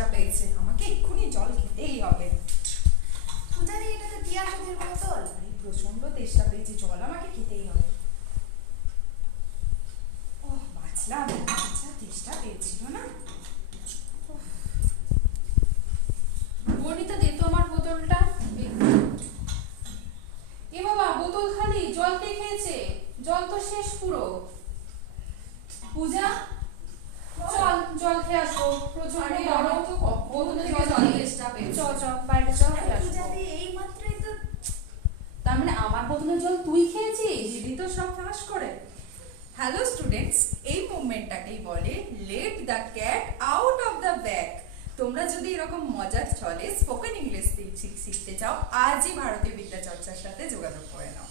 তেষ্টা পেয়েছে, আমাকে এক্ষুনি জল খেতেই হবে। কোথায় এটা তো টিয়া দুধের বোতল। আরে প্রচন্ড তেষ্টা পেয়েছে, জল আমাকে খেতেই হবে। ওহ বাঁচলাম, আচ্ছা তেষ্টা পেয়েছিল না। বর্ণিতা দে তো আমার বোতলটা। এ বাবা, বোতল খালি, জল কে খেয়েছে? জল তো শেষ পুরো। পূজা, চল জল খেয়ে আসো, প্রচন্ড গরম তো, বোতলে জল তেষ্টা পেয়েছে। চল চল বাইরে চল, খেয়ে আসবো। পূজাদি এই মাত্রই তো। তার মানে আমার বোতলের জল তুই খেয়েছিস? দিদি তো সব ফাঁস করে। হ্যালো স্টুডেন্টস, এই মুভমেন্টটাকেই বলে let the cat out of the bag. তোমরা যদি এরকম মজার ছলে স্পোকেন ইংলিশ শিখতে চাও, আজই ভারতীয় বিদ্যা চর্চার সাথে যোগাযোগ করে নাও।